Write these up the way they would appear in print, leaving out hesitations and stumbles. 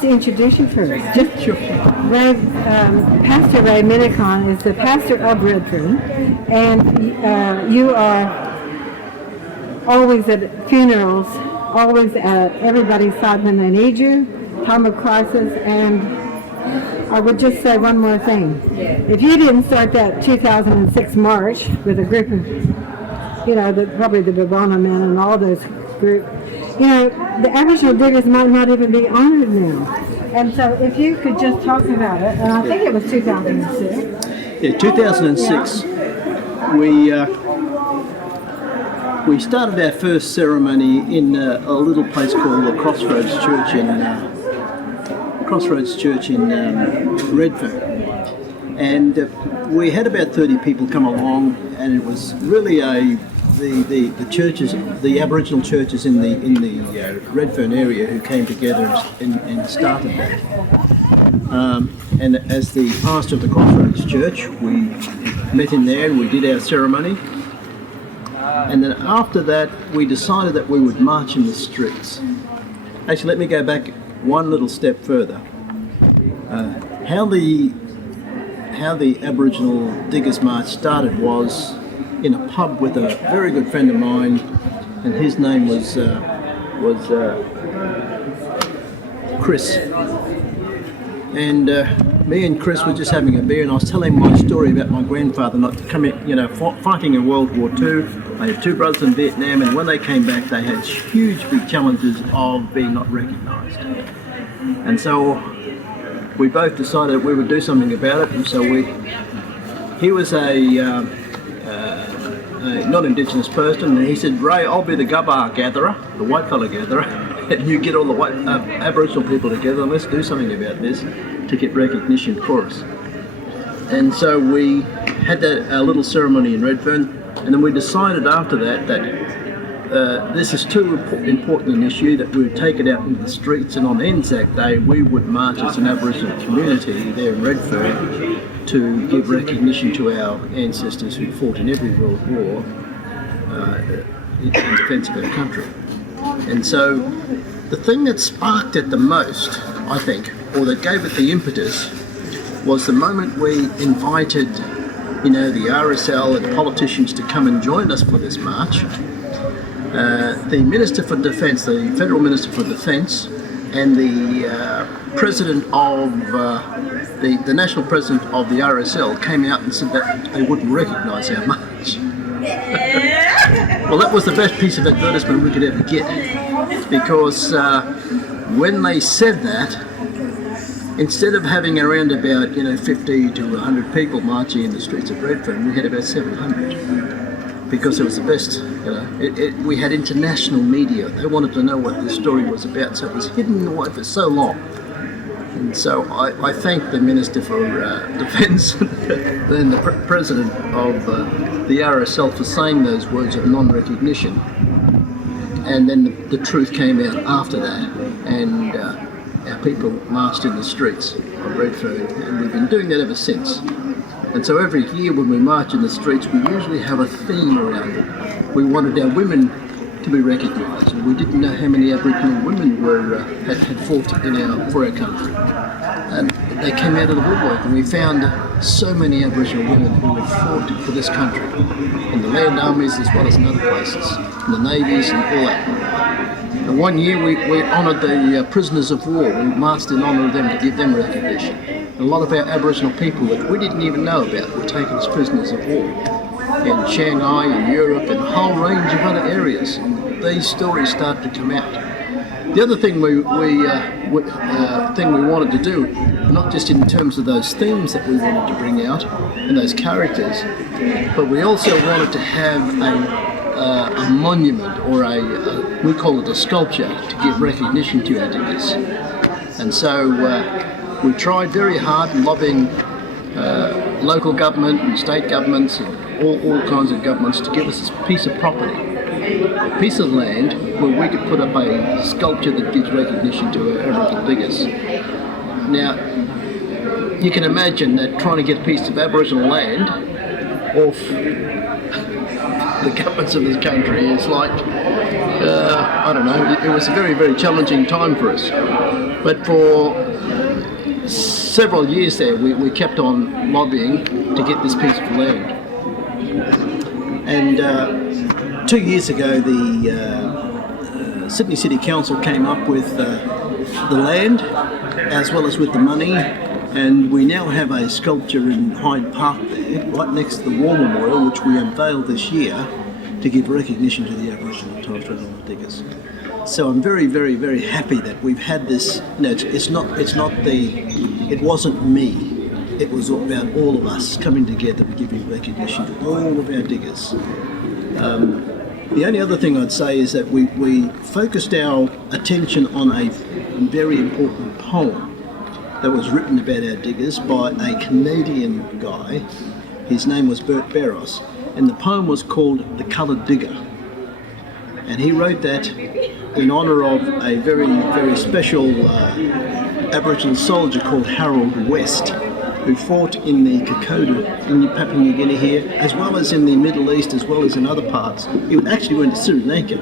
just introduce you first. Just Sure. Pastor Ray Minniecon is the pastor of Redfern, and you are always at funerals, always at everybody's side when they need you, time of crisis, and I would just say one more thing. If you didn't start that 2006 march with a group of, probably the Boer men and all those groups, the Aboriginal diggers might not even be honored now. And so if you could just talk about it, and I think it was 2006. Yeah, 2006, we started our first ceremony in a little place called the Crossroads Church in Redfern, and we had about 30 people come along, and it was really the churches, the Aboriginal churches in the Redfern area who came together and started that. And as the pastor of the Crossroads Church, we met in there and we did our ceremony. And then after that, we decided that we would march in the streets. Actually, let me go back one little step further. How the Aboriginal Diggers March started was in a pub with a very good friend of mine, and his name was Chris. And me and Chris were just having a beer, and I was telling my story about my grandfather not coming, fighting in World War II. I had two brothers in Vietnam, and when they came back, they had huge, big challenges of being not recognised. And so we both decided we would do something about it. And so he was a non-Indigenous person, and he said, "Ray, I'll be the Gabba gatherer, the white fella gatherer, and you get all the white Aboriginal people together, and let's do something about this to get recognition for us." And so we had a little ceremony in Redfern, and then we decided after that this is too important an issue that we would take it out into the streets, and on Anzac Day we would march as an Aboriginal community there in Redfern to give recognition to our ancestors who fought in every World War in defence of our country. And so the thing that sparked it the most, I think, or that gave it the impetus, was the moment we invited the RSL and politicians to come and join us for this march. The Minister for Defence, the Federal Minister for Defence, and the President of the National President of the RSL came out and said that they wouldn't recognise our march. Well, that was the best piece of advertisement we could ever get, because when they said that, instead of having around about 50 to 100 people marching in the streets of Redfern, we had about 700, because it was the best. We had international media. They wanted to know what the story was about, so it was hidden away for so long. And so I thank the Minister for Defence and the President of the RSL for saying those words of non-recognition. And then the truth came out after that, and our people marched in the streets of Redfern, and we've been doing that ever since. And so every year when we march in the streets, we usually have a theme around it. We wanted our women to be recognised, and we didn't know how many Aboriginal women had fought for our country. And they came out of the woodwork, and we found so many Aboriginal women who had fought for this country, in the land armies as well as in other places, in the navies and all that. And one year we honoured the prisoners of war. We marched in honour of them to give them recognition. And a lot of our Aboriginal people that we didn't even know about were taken as prisoners of war in Shanghai, in Europe, and a whole range of other areas. And these stories started to come out. The other thing we wanted to do, not just in terms of those themes that we wanted to bring out and those characters, but we also wanted to have a monument, or we call it a sculpture, to give recognition to our diggers. And so we tried very hard lobbying local government and state governments and all kinds of governments to give us this piece of property, a piece of land where we could put up a sculpture that gives recognition to our Aboriginal diggers. Now, you can imagine that trying to get a piece of Aboriginal land off the governments of this country is like, I don't know, it was a very, very challenging time for us. But for several years there, we kept on lobbying to get this piece of land. And 2 years ago, the Sydney City Council came up with the land as well as with the money, and we now have a sculpture in Hyde Park there, right next to the War Memorial, which we unveiled this year to give recognition to the Aboriginal and Torres Strait Islander diggers. So I'm very, very, very happy that we've had this. No, it wasn't me. It was about all of us coming together to give recognition to all of our diggers. The only other thing I'd say is that we focused our attention on a very important poem that was written about our diggers by a Canadian guy. His name was Bert Barros, and the poem was called The Coloured Digger. And he wrote that in honour of a very, very special Aboriginal soldier called Harold West, who fought in the Kokoda in Papua New Guinea here, as well as in the Middle East, as well as in other parts. He actually went to Sri Lanka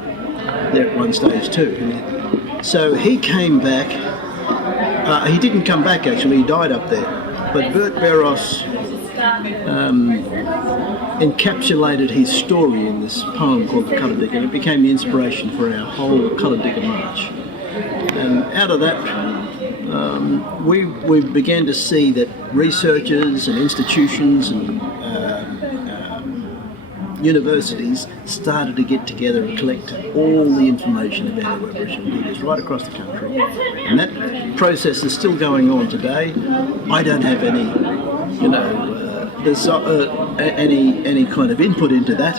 there at one stage too. So he came back. He didn't come back actually, he died up there. But Bert Barros encapsulated his story in this poem called The Coloured Digger, and it became the inspiration for our whole Coloured Digger March. And out of that, we began to see that researchers and institutions and universities started to get together and collect all the information about our Aboriginal diggers right across the country. And that process is still going on today. I don't have any, any kind of input into that.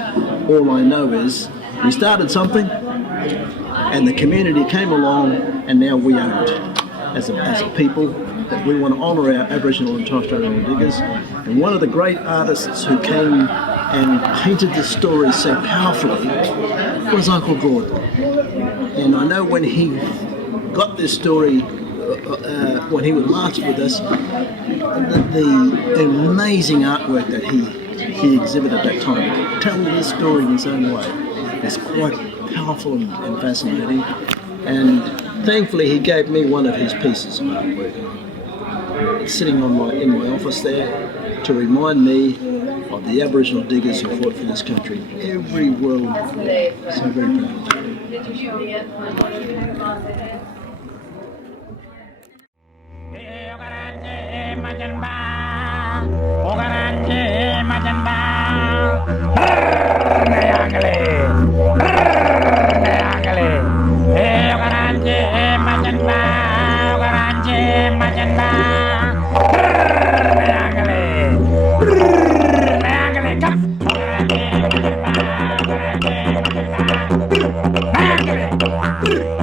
All I know is we started something and the community came along, and now we own it as a people, that we want to honour our Aboriginal and Torres Strait Islander diggers. And one of the great artists who came and painted this story so powerfully was Uncle Gordon. And I know when he got this story, when he would march with us, the amazing artwork that he exhibited at that time, to tell this story in his own way, is quite powerful and fascinating. And thankfully he gave me one of his pieces of artwork. It's sitting in my office there to remind me of the Aboriginal diggers who fought for this country. Every world, so very proud. Come.